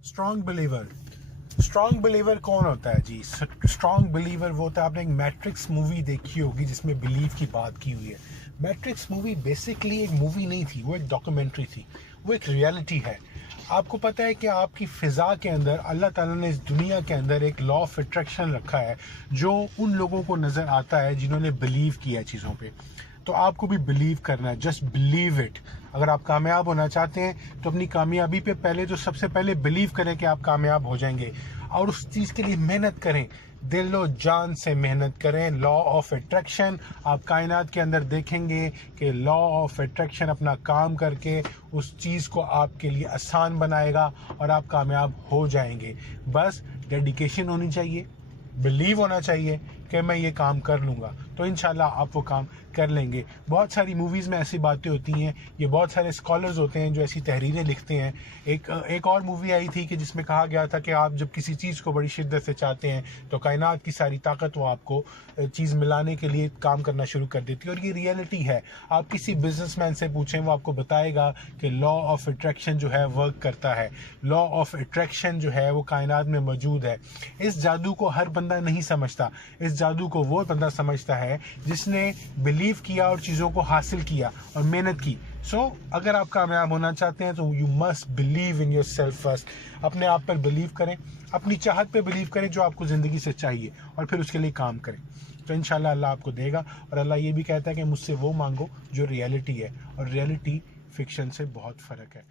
Strong believer. Strong believer कौन होता है जी? स्ट्रॉन्ग बिलीवर वो होता है, आपने एक मैट्रिक्स मूवी देखी होगी जिसमें बिलीव की बात की हुई है। मैट्रिक्स मूवी बेसिकली एक मूवी नहीं थी, वो एक डॉक्यूमेंट्री थी, वो एक रियलिटी है। आपको पता है कि आपकी फ़िज़ा के अंदर अल्लाह ताला ने इस दुनिया के अंदर एक लॉ ऑफ अट्रैक्शन रखा है जो उन लोगों को नज़र आता है जिन्होंने बिलीव किया है चीज़ों पे। तो आपको भी बिलीव करना है, जस्ट बिलीव इट। अगर आप कामयाब होना चाहते हैं तो अपनी कामयाबी पे पहले तो सबसे पहले बिलीव करें कि आप कामयाब हो जाएंगे, और उस चीज़ के लिए मेहनत करें, दिल और जान से मेहनत करें। लॉ ऑफ अट्रैक्शन, आप कायनात के अंदर देखेंगे कि लॉ ऑफ अट्रैक्शन अपना काम करके उस चीज़ को आपके लिए आसान बनाएगा और आप कामयाब हो जाएंगे। बस डेडिकेशन होनी चाहिए, बिलीव होना चाहिए कि मैं ये काम कर लूँगा, तो इंशाल्लाह आप वो काम कर लेंगे। बहुत सारी मूवीज़ में ऐसी बातें होती हैं, ये बहुत सारे स्कॉलर्स होते हैं जो ऐसी तहरीरें लिखते हैं। एक और मूवी आई थी कि जिसमें कहा गया था कि आप जब किसी चीज़ को बड़ी शिद्दत से चाहते हैं तो कायनात की सारी ताकत वो आपको चीज़ मिलाने के लिए काम करना शुरू कर देती है, और ये रियलिटी है। आप किसी बिजनेसमैन से पूछें, वो आपको बताएगा कि लॉ ऑफ अट्रैक्शन जो है वर्क करता है। लॉ ऑफ अट्रैक्शन जो है वो कायनात में मौजूद है। इस जादू को हर बंदा नहीं समझता, इस जादू को वो बंदा समझता है जिसने बिलीव किया और चीज़ों को हासिल किया और मेहनत की। अगर आप कामयाब होना चाहते हैं तो you must believe in your self first. अपने आप पर बिलीव करें, अपनी चाहत पे बिलीव करें जो आपको ज़िंदगी से चाहिए, और फिर उसके लिए काम करें, तो इंशाल्लाह अल्लाह आपको देगा। और अल्लाह ये भी कहता है कि मुझसे वो मांगो जो रियलिटी है, और रियलिटी फिक्शन से बहुत फ़र्क है।